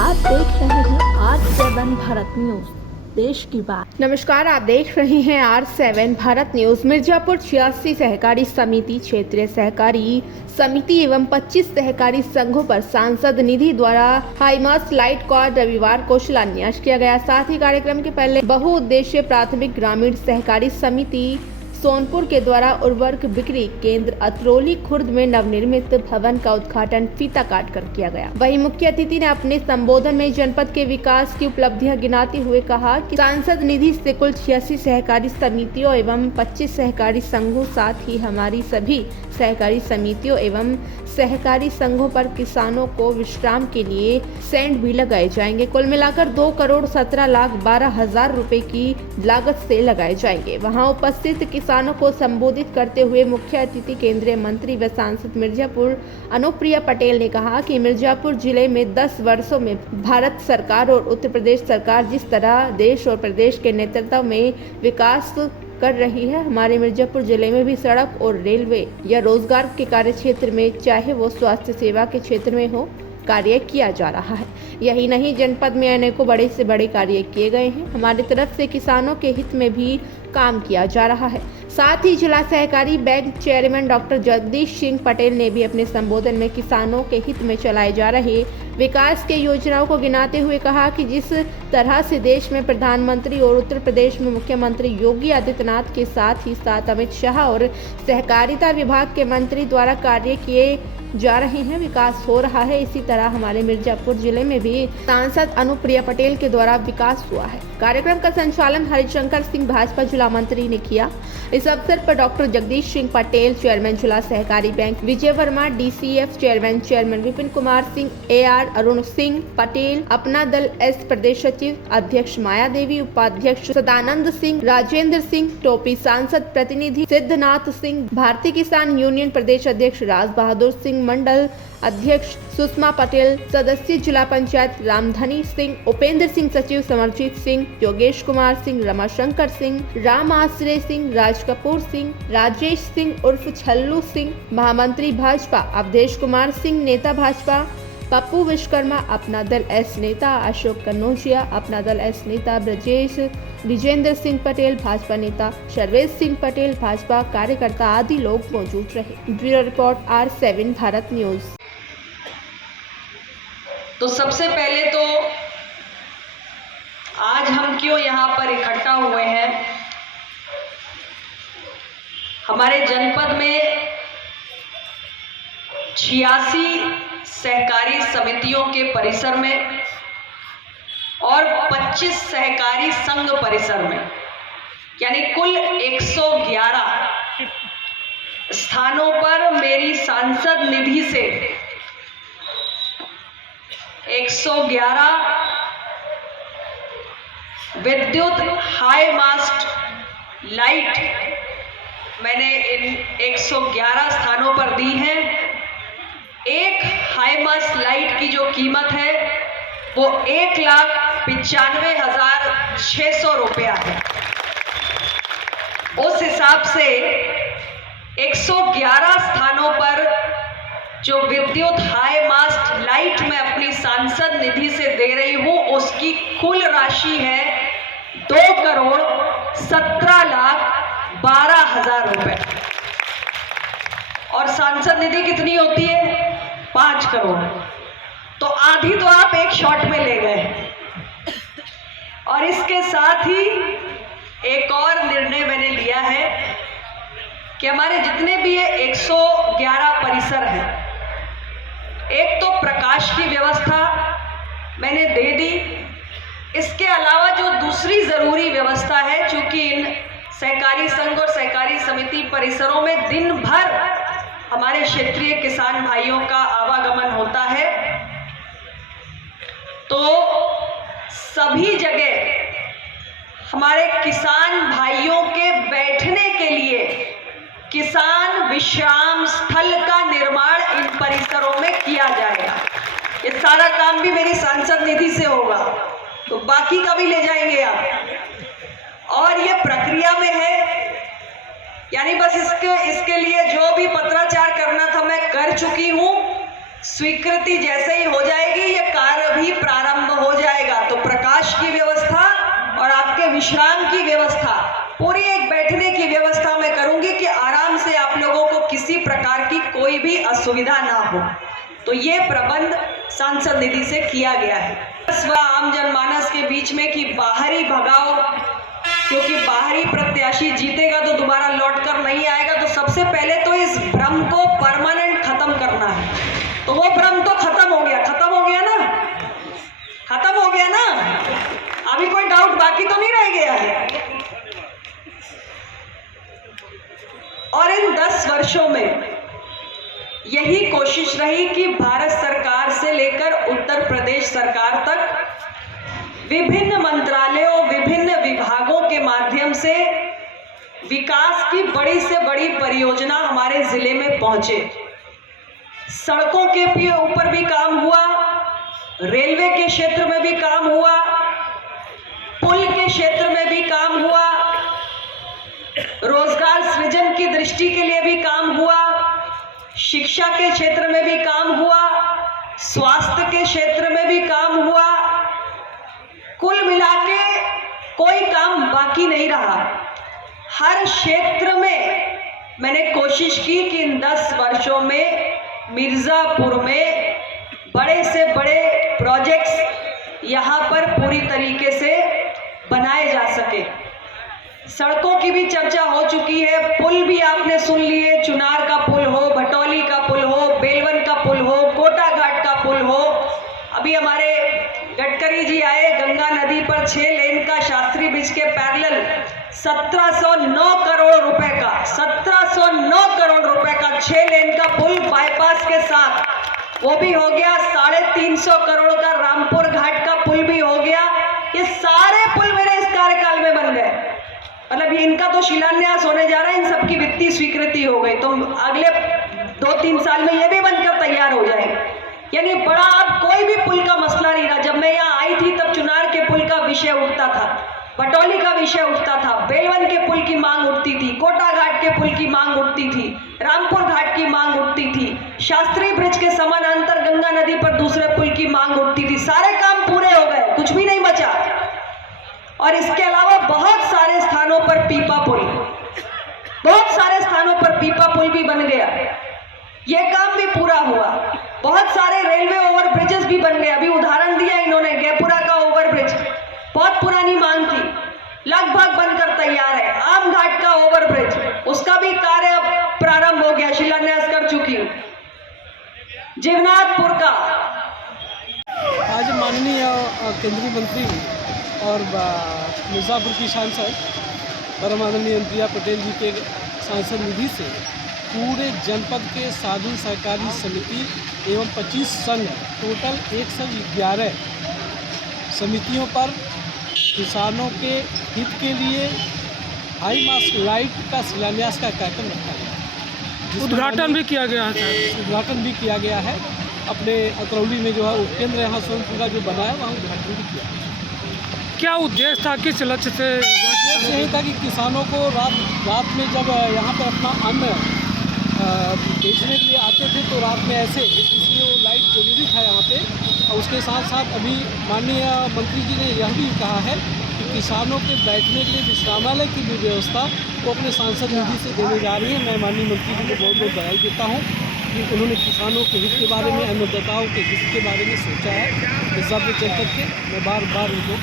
आप देख रहे हैं R7 भारत न्यूज, देश की बात। नमस्कार, आप देख रहे हैं R7 भारत न्यूज। मिर्जापुर 86 सहकारी समिति, क्षेत्रीय सहकारी समिति एवं 25 सहकारी संघों पर सांसद निधि द्वारा हाईमास्ट लाइट का रविवार को शिलान्यास किया गया। साथ ही कार्यक्रम के पहले बहुउद्देशीय प्राथमिक ग्रामीण सहकारी समिति सोनपुर के द्वारा उर्वरक बिक्री केंद्र अतरौली खुर्द में नवनिर्मित भवन का उद्घाटन फीता काट कर किया गया। वहीं मुख्य अतिथि ने अपने संबोधन में जनपद के विकास की उपलब्धियां गिनाते हुए कहा कि सांसद निधि से कुल 86 सहकारी समितियों एवं 25 सहकारी संघों, साथ ही हमारी सभी सहकारी समितियों एवं सहकारी संघों पर किसानों को विश्राम के लिए सेंट भी लगाए जाएंगे। कुल मिलाकर 2,17,12,000 रुपए की लागत से लगाए जाएंगे। वहां उपस्थित किसानों को संबोधित करते हुए मुख्य अतिथि केंद्रीय मंत्री व सांसद मिर्जापुर अनुप्रिया पटेल ने कहा कि मिर्जापुर जिले में 10 वर्षों में भारत सरकार और उत्तर प्रदेश सरकार जिस तरह देश और प्रदेश के नेतृत्व में विकास कर रही है, हमारे मिर्जापुर जिले में भी सड़क और रेलवे या रोजगार के कार्य क्षेत्र में, चाहे वो स्वास्थ्य सेवा के क्षेत्र में हो, कार्य किया जा रहा है। यही नहीं, जनपद में अनेकों बड़े से बड़े कार्य किए गए हैं। हमारी तरफ से किसानों के हित में भी काम किया जा रहा है। साथ ही जिला सहकारी bank chairman doctor Jagdish Singh Patel ने भी अपने संबोधन में किसानों के हित में चलाए जा रहे विकास के योजनाओं को गिनाते हुए कहा कि जिस तरह से देश में प्रधानमंत्री और उत्तर प्रदेश में मुख्यमंत्री योगी आदित्यनाथ के साथ ही साथ अमित शाह और सहकारिता विभाग के मंत्री द्वारा कार्य किए जा रहे हैं, विकास हो रहा है, इसी तरह हमारे मिर्जापुर जिले में भी सांसद अनुप्रिया पटेल के द्वारा विकास हुआ है। कार्यक्रम का संचालन हरिशंकर सिंह भाजपा जिला मंत्री ने किया। इस अवसर पर डॉक्टर जगदीश सिंह पटेल, चेयरमैन जिला सहकारी bank Vijay Verma, DCF chairman Vipin Kumar Singh, AR Arun Singh Patel, Apna Dal S प्रदेश सचिव अध्यक्ष माया देवी, उपाध्यक्ष सदानंद सिंह, राजेंद्र सिंह टोपी, सांसद प्रतिनिधि सिद्धनाथ सिंह, भारतीय किसान यूनियन प्रदेश अध्यक्ष राज बहादुर सिंह, मंडल अध्यक्ष सुषमा पटेल, सदस्य जिला पंचायत रामधनी सिंह, उपेंद्र सिंह सचिव समरजीत सिंह, योगेश कुमार सिंह, रमाशंकर सिंह, राम आश्रय सिंह, राज कपूर सिंह, राजेश सिंह उर्फ छल्लू सिंह, महामंत्री भाजपा अवधेश कुमार सिंह, नेता भाजपा पप्पू विश्वकर्मा, अपना दल S नेता अशोक कन्नौजिया, अपना दल S नेता ब्रजेश विजेंद्र सिंह पटेल, भाजपा नेता सर्वेश सिंह पटेल, भाजपा कार्यकर्ता आदि लोग मौजूद रहे। Bureau report R7 Bharat news. तो सबसे पहले तो आज हम क्यों यहाँ पर इकट्ठा हुए हैं, हमारे जनपद में 86 सहकारी समितियों के परिसर में और 25 सहकारी संघ परिसर में, यानी कुल 111 स्थानों पर मेरी सांसद निधि से 111 विद्युत हाई मास्ट लाइट मैंने इन 111 स्थानों पर दी है। एक हाई मास्ट लाइट की जो कीमत है वो 1,95,600 रुपया है। उस हिसाब से 111 स्थानों पर जो विद्युत हाई मास्ट लाइट मैं अपनी सांसद निधि से दे रही हूं, उसकी कुल राशि है 2,17,12,000 रुपए। और सांसद निधि कितनी होती है? 5 करोड़। तो आधी तो आप एक शॉट में ले गए। और इसके साथ ही एक और निर्णय मैंने लिया है कि हमारे जितने भी ये 111 परिसर हैं, एक तो प्रकाश की व्यवस्था मैंने दे दी। इसके अलावा जो दूसरी ज़रूरी व्यवस्था है, चूंकि इन सहकारी संघ और सहकारी समिति परिसरों में दिन भर हमारे क्षेत्रीय किसान भाइयों का आवागमन होता है, तो सभी जगह हमारे किसान भाइयों के बैठने के लिए किसान विश्राम स्थल का निर्माण इन परिसरों में किया जाएगा। ये सारा काम भी मेरी सांसद निधि से होगा, तो बाकी का भी ले जाएंगे आप। और ये प्रक्रिया में है, यानी बस इसके लिए जो भी पत्राचार करना था मैं कर चुकी हूँ। स्वीकृति जैसे ही हो जाएगी ये कार्य भी प्रारंभ असुविधा ना हो, तो ये प्रबंध सांसद निधि से किया गया है। आम जनमानस के बीच में कि बाहरी भगाओ, क्योंकि बाहरी प्रत्याशी जीतेगा तो दोबारा लौटकर नहीं आएगा, तो सबसे पहले तो इस भ्रम को परमानेंट खत्म करना है। तो वो भ्रम तो खत्म हो गया ना, खत्म हो गया ना, अभी कोई डाउट बाकी तो नहीं रह गया है। और इन 10 वर्षों में यही कोशिश रही कि भारत सरकार से लेकर उत्तर प्रदेश सरकार तक विभिन्न मंत्रालयों, विभिन्न विभागों के माध्यम से विकास की बड़ी से बड़ी परियोजना हमारे जिले में पहुंचे। सड़कों के ऊपर भी काम हुआ, रेलवे के क्षेत्र में भी काम हुआ, पुल के क्षेत्र में भी काम हुआ, रोजगार सृजन की दृष्टि के लिए भी काम हुआ, शिक्षा के क्षेत्र में भी काम हुआ, स्वास्थ्य के क्षेत्र में भी काम हुआ। कुल मिलाके कोई काम बाकी नहीं रहा। हर क्षेत्र में मैंने कोशिश की कि इन 10 वर्षों में मिर्जापुर में बड़े से बड़े प्रोजेक्ट्स यहाँ पर पूरी तरीके से बनाए जा सके। सड़कों की भी चर्चा हो चुकी है, पुल भी आपने सुन लिए, चुनार का पुल हो, भटौली का पुल हो, बेलवन का पुल हो, कोटा घाट का पुल हो। अभी हमारे गडकरी जी आए, गंगा नदी पर 6 लेन का शास्त्री ब्रिज के पैरेलल 1709 करोड़ रुपए का 1709 करोड़ रुपए का 6 लेन का पुल बाईपास के साथ, वो भी हो गया। 350 करोड़ का रामपुर घाट का पुल भी हो गया। ये सारे पुल मेरे इस कार्यकाल में बन गए। मतलब इनका तो शिलान्यास होने जा रहा है, इन सबकी वित्तीय स्वीकृति हो गई, तो अगले 2-3 साल में ये भी बनकर तैयार हो जाए। यानी बड़ा अब कोई भी पुल का मसला नहीं रहा। जब मैं यहाँ आई थी तब चुनार के पुल का विषय उठता था, भटौली का विषय उठता था, बेलवन के पुल की मांग उठती थी, कोटा घाट के पुल की मांग उठती थी, रामपुर घाट की मांग उठती थी, शास्त्री ब्रिज के समानांतर गंगा नदी पर दूसरे पुल की मांग उठती थी। सारे काम पूरे हो गए, कुछ भी नहीं बचा। और इसके अलावा बहुत सारे स्थानों पर पीपा पुल, बहुत सारे स्थानों पर पीपा पुल भी बन गया, ये काम भी पूरा हुआ। बहुत सारे रेलवे ओवर ब्रिजेस भी बन गए। अभी उदाहरण दिया इन्होंने गैपुरा का ओवर ब्रिज, बहुत पुरानी मांग थी, लगभग बनकर तैयार है। आम घाट का ओवर ब्रिज, उसका भी कार्य अब प्रारंभ हो गया, शिलान्यास कर चुकी हूँ। जीवनाथपुर का आज माननीय केंद्रीय मंत्री और मिर्ज़ापुर की सांसद परमानंदीय अनुप्रिया पटेल जी के सांसद निधि से पूरे जनपद के साधु सहकारी समिति एवं 25 संघ, टोटल 111 समितियों पर किसानों के हित के लिए हाई मास्ट लाइट का शिलान्यास का कार्यक्रम रखा गया। उद्घाटन भी किया गया है। उद्घाटन भी किया गया है। अपने अतरौली में जो है उपकेंद्र यहाँ सोनपुर का जो बना है वहाँ उद्घाटन भी किया। क्या उद्देश्य था, किस लक्ष्य से? उद्देश्य यही था कि किसानों को रात में जब यहाँ पर अपना अन्न बेचने के लिए आते थे तो रात में ऐसे, इसलिए वो लाइट जरूरी था यहाँ पे। और उसके साथ साथ अभी माननीय मंत्री जी ने यह भी कहा है कि किसानों के बैठने के लिए विश्रामालय की भी व्यवस्था वो अपने सांसद निधि से देने जा रही है। मैं माननीय मंत्री जी को बहुत बहुत बधाई देता हूँ कि उन्होंने किसानों के हित के बारे में, अन्नदाताओं के हित के बारे में सोचा है। इस सब के चलते मैं बार बार उनको